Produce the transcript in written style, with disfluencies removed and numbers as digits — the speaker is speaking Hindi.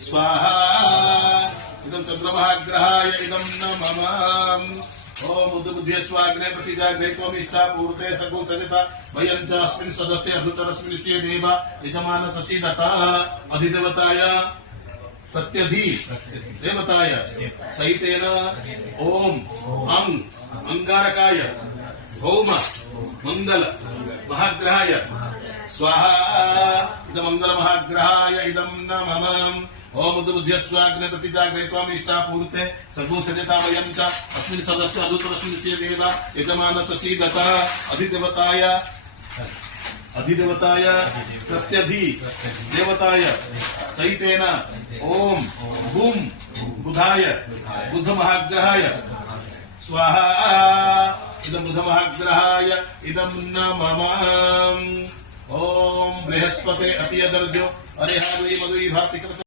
स्वाहा इदं चंद्रमहाग्रहाय इदं न मम ओम बुद्धि स्वाग्ने प्रतिजाग्ने त्वमिष्टा पूर्ते सगुण सदिता वयं च अस्मिन् सदस्ते अभूतरस्मिन् स्ये देव यजमानससीदता अधिदेवताय प्रत्यधि देवताय सहितेन ओम अंग अंगारकाय भौम मंगल महाग्रहाय स्वाहा इदं मंगल महाग्रहाय इदं न मम ओम बुद्ध्यस्वाग्ने प्रतिजाग्ने त्वमिष्टा पूर्ते सगुण सदिता वयं च अस्मिन् सदस्य अधुतरस्मिन् स्ये देव यजमानससीदता अधिदेवताय प्रत्यधि देवताय सहितेन ओम बुम बुधाय बुध महाग्रहाय स्वाहा इदं बुध महाग्रहाय इदं न मम ओम बृहस्पते अतियदर्जो अरिहारुई मधुई भासिकृत